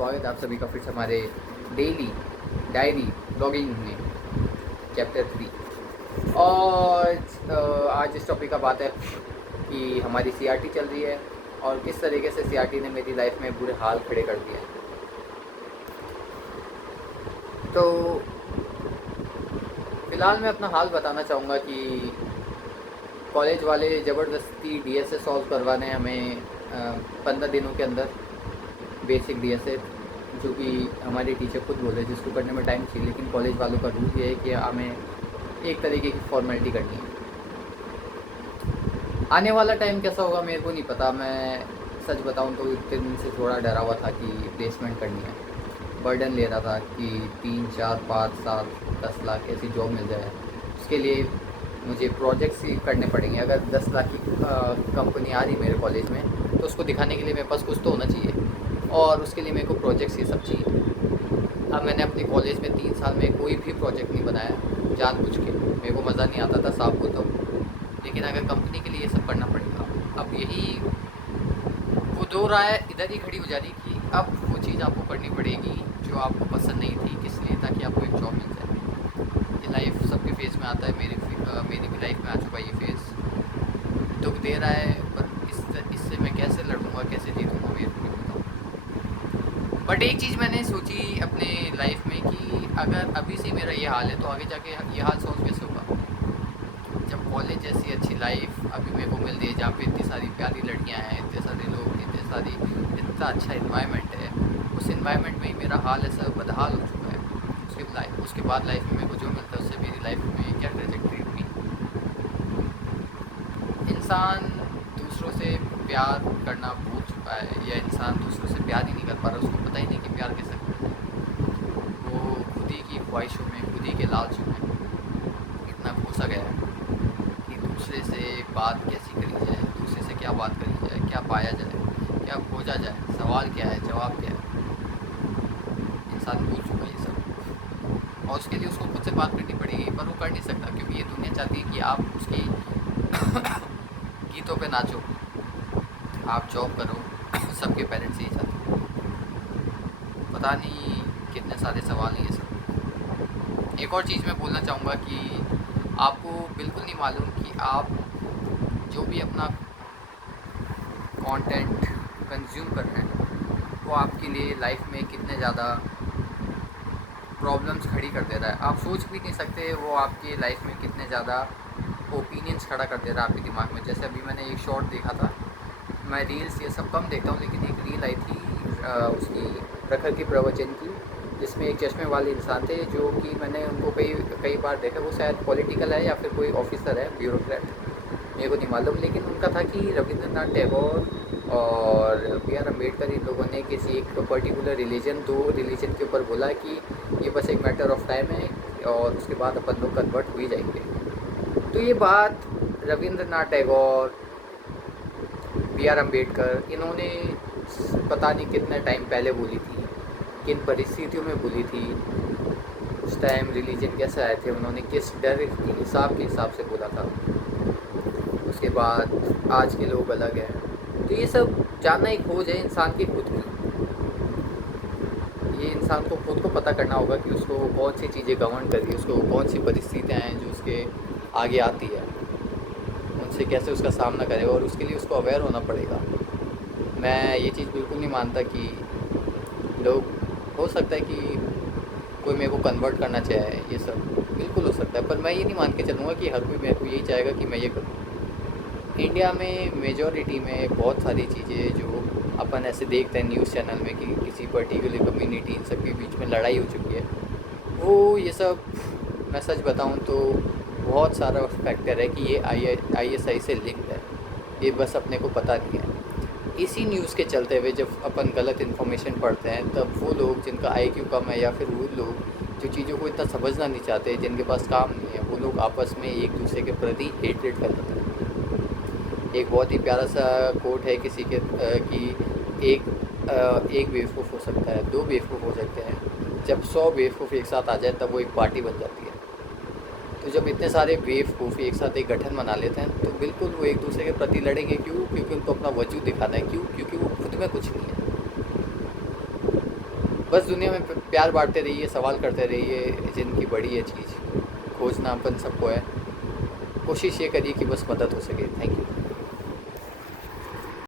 स्वागत है आप सभी का फिर से हमारे डेली डायरी ब्लॉगिंग में चैप्टर 3। और आज इस टॉपिक का बात है कि हमारी सीआरटी चल रही है और किस तरीके से सीआरटी ने मेरी लाइफ में बुरे हाल खड़े कर दिए हैं। तो फ़िलहाल मैं अपना हाल बताना चाहूँगा कि कॉलेज वाले ज़बरदस्ती डीएसए सॉल्व करवाने हमें 15 दिनों के अंदर बेसिक डीएसए, जो कि हमारे टीचर खुद बोले जिसको करने में टाइम चाहिए, लेकिन कॉलेज वालों का रूल ये है कि हमें एक तरीके की फॉर्मेलिटी करनी है। आने वाला टाइम कैसा होगा मेरे को नहीं पता। मैं सच बताऊं तो इतने दिन से थोड़ा डरा हुआ था कि प्लेसमेंट करनी है, बर्डन ले रहा था कि 3, 4, 5, 7, 10 लाख ऐसी जॉब मिल जाए। उसके लिए मुझे प्रोजेक्ट्स ही करने पड़ेंगे। अगर 10 लाख की कंपनी आ रही मेरे कॉलेज में तो उसको दिखाने के लिए मेरे पास कुछ तो होना चाहिए, और उसके लिए मेरे को प्रोजेक्ट्स ये सब चाहिए। अब मैंने अपने कॉलेज में 3 साल में कोई भी प्रोजेक्ट नहीं बनाया जानबूझ के। मेरे को मज़ा नहीं आता था, साफ बोलता हूँ, लेकिन अगर कंपनी के लिए ये सब करना पड़ेगा। अब यही वो दो राय इधर ही खड़ी हो जा रही कि अब वो चीज़ आपको करनी पड़ेगी जो आपको पसंद नहीं थी, किस लिए, ताकि आपको एक जॉब मिल जाए। ये लाइफ सबके फेस में आता है, मेरी भी लाइफ में आ चुका है ये फेस। दुख दे रहा है, पर इससे मैं कैसे लड़ूंगा, कैसे जीतूंगा, मेरे को नहीं पता। बट एक चीज़ मैंने सोची अपने लाइफ में कि अगर अभी से मेरा ये हाल है तो आगे जाके ये हाल सॉल्व कैसे होगा। जब कॉलेज जैसी अच्छी लाइफ अभी मेरे को मिल रही है, जहाँ पे इतनी सारी प्यारी लड़कियाँ हैं, इतने सारे लोग, इतना अच्छा इन्वायरमेंट है, उस इन्वायरमेंट में ही मेरा हाल ऐसा बदहाल हो चुका है। उसके बाद लाइफ में मेरे को जो मिलता है उससे मेरी लाइफ में क्या ट्रेजेक्टरी हुई। इंसान दूसरों से प्यार करना भूल चुका है, या इंसान दूसरों से प्यार ही नहीं कर पा रहा, उसको पता ही नहीं कि प्यार कैसे करना है। वो खुद ही की ख्वाहिशों में, खुद ही के लालचों में इतना घुसा गया है कि दूसरे से बात कैसी करी जाए, दूसरे से क्या बात करी जाए, क्या पाया जाए, क्या खोजा जाए, सवाल क्या है, जवाब क्या है, इंसान भूल चुका है ये सब। और उसके लिए उसको खुद से बात करनी पड़ेगी, पर वो कर नहीं सकता क्योंकि ये दुनिया चाहती है कि आप उसकी गीतों पे नाचो, आप जॉब करो। सबके पेरेंट्स यही चाहते हैं। पता नहीं कितने सारे सवाल हैं ये सब। एक और चीज़ मैं बोलना चाहूँगा कि आपको बिल्कुल नहीं मालूम कि आप जो भी अपना कंटेंट कंज्यूम कर रहे हैं वो आपके लिए लाइफ में कितने ज़्यादा प्रॉब्लम्स खड़ी कर दे रहा है। आप सोच भी नहीं सकते वो आपकी लाइफ में कितने ज़्यादा ओपिनियंस खड़ा कर दे रहा है आपके दिमाग में। जैसे अभी मैंने एक शॉर्ट देखा था, मैं रील्स ये सब कम देखता हूँ, लेकिन एक रील आई थी उसकी प्रखर की प्रवचन की, जिसमें एक चश्मे वाले इंसान थे जो कि मैंने उनको कई बार देखा। वो शायद पॉलिटिकल है या फिर कोई ऑफिसर है, ब्यूरोक्रेट, मेरे को नहीं मालूम, लेकिन उनका था कि रविंद्रनाथ टैगोर और B.R. अम्बेडकर, इन लोगों ने किसी एक पर्टिकुलर दो रिलीजन के ऊपर बोला कि ये बस एक मैटर ऑफ टाइम है और उसके बाद अपन लोग कन्वर्ट हो ही जाएंगे। तो ये बात रविंद्रनाथ टैगोर, B.R. अम्बेडकर, इन्होंने पता नहीं कितने टाइम पहले बोली थी, किन परिस्थितियों में बोली थी, उस टाइम रिलीजन कैसे आए थे, उन्होंने किस डर के हिसाब से बोला था। उसके बाद आज के लोग अलग हैं। तो ये सब जानना एक खोज है इंसान की खुद की। ये इंसान को खुद को पता करना होगा कि उसको कौन सी चीज़ें गवर्न कर रही है, उसको कौन सी परिस्थितियाँ हैं जो उसके आगे आती है, उनसे कैसे उसका सामना करे, और उसके लिए उसको अवेयर होना पड़ेगा। मैं ये चीज़ बिल्कुल नहीं मानता कि लोग, हो सकता है कि कोई मेरे को कन्वर्ट करना चाहे, ये सब बिल्कुल हो सकता है, पर मैं ये नहीं मान के चलूँगा कि हर कोई मेरे को यही चाहेगा कि मैं ये करूँ। इंडिया में मेजॉरिटी में बहुत सारी चीज़ें जो अपन ऐसे देखते हैं न्यूज़ चैनल में कि किसी पर्टिकुलर कम्युनिटी, इन सब के बीच में लड़ाई हो चुकी है, वो ये सब मैं सच बताऊं तो बहुत सारा फैक्टर है कि ये ISI से लिंक्ड है, ये बस अपने को पता नहीं है। इसी न्यूज़ के चलते हुए जब अपन गलत इन्फॉर्मेशन पढ़ते हैं, तब वो लोग जिनका IQ कम है, या फिर वो लोग जो चीज़ों को इतना समझना नहीं चाहते, जिनके पास काम नहीं है, वो लोग आपस में एक दूसरे के प्रति हेटरेट फैलाते हैं। एक बहुत ही प्यारा सा कोट है किसी के कि एक बेवकूफ़ हो सकता है, 2 बेवकूफ़ हो सकते हैं, जब 100 बेवकूफ़ एक साथ आ जाए तब वो एक पार्टी बन जाती है। तो जब इतने सारे बेवकूफ़ एक साथ एक गठन बना लेते हैं तो बिल्कुल वो एक दूसरे के प्रति लड़ेंगे। क्यों? क्योंकि उनको अपना वजूद दिखाना है। क्यों? क्योंकि वो खुद में कुछ नहीं है। बस दुनिया में प्यार बांटते रहिए, सवाल करते रहिए, ज़िंदगी बड़ी है चीज़, खोजना अपन सबको है। कोशिश ये करिए कि बस मदद हो सके। Thank you.